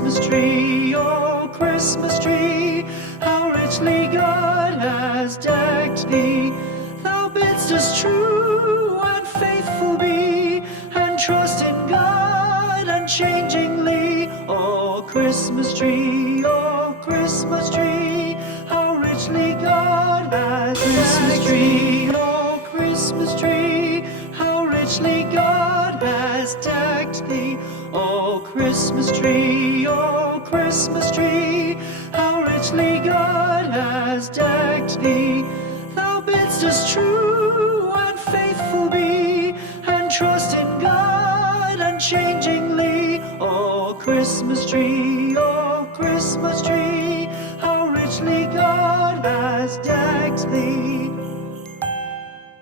Christmas tree, oh Christmas tree, how richly God has decked thee. Thou bidst us true and faithful be, and trust in God unchangingly. Oh Christmas tree, oh Christmas tree, how richly God has Christmas tree, oh Christmas tree, how richly God has decked thee. Oh Christmas tree, oh Christmas tree, how richly God has decked thee. Thou bidst us true and faithful be, and trust in God unchangingly. Oh Christmas tree, oh Christmas tree, how richly God has decked thee.